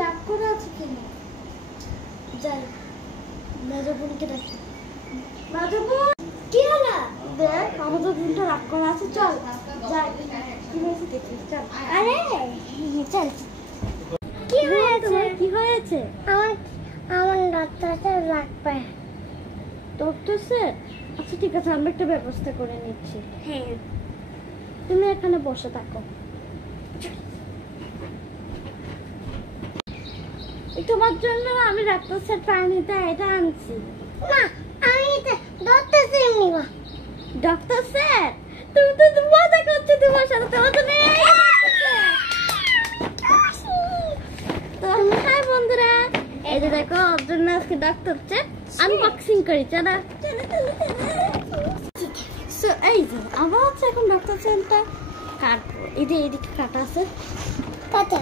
রাগ করে আছে কেন? যাই মেজো বোনকে ডাকি। মেজো বোন কি হলো? দেখ আমাদের বোনটা রাগ করে আছে, চল যাই কি হয়েছে দেখি চল। আরে চল। কি হয়েছে? কি হয়েছে? আমার ডাক্তার স্যার লাগবে। Doctor sir? আচ্ছা ঠিক আছে, আমরা একটা ব্যবস্থা করে নিচ্ছি। হ্যাঁ তুমি এখানে বসে থাকো। তোমার জন্য আমি ডাক্তার স্যার প্রাণীটা এটা আনছি। না আমি এটা ডক্টর স্যার নিব। ডক্টর স্যার তুমি তো মজা করছো তোমার সাথে, তোমার তো নেই। তো হাই বন্ধুরা, এই যে দেখো ওর জন্য আজকে ডাক্তার স্যার আনবক্সিং করি। চলো সো এই যে আমরা হচ্ছে এখন ডাক্তার স্যারটা কাটবো। এদিকে কাটা আছে, কাটা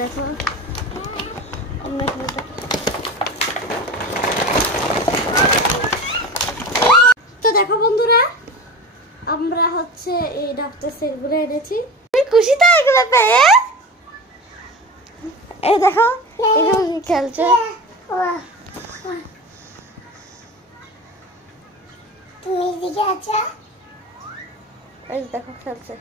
দেখো তো দেখো বন্ধুরা, আমরা হচ্ছে এই ডাক্তার সেটগুলো এনেছি। খুশি তো এগুলো পেয়ে? এই দেখো এগুলো কি খেলছে। তুমি দিকে আছো, এই দেখো খেলছে।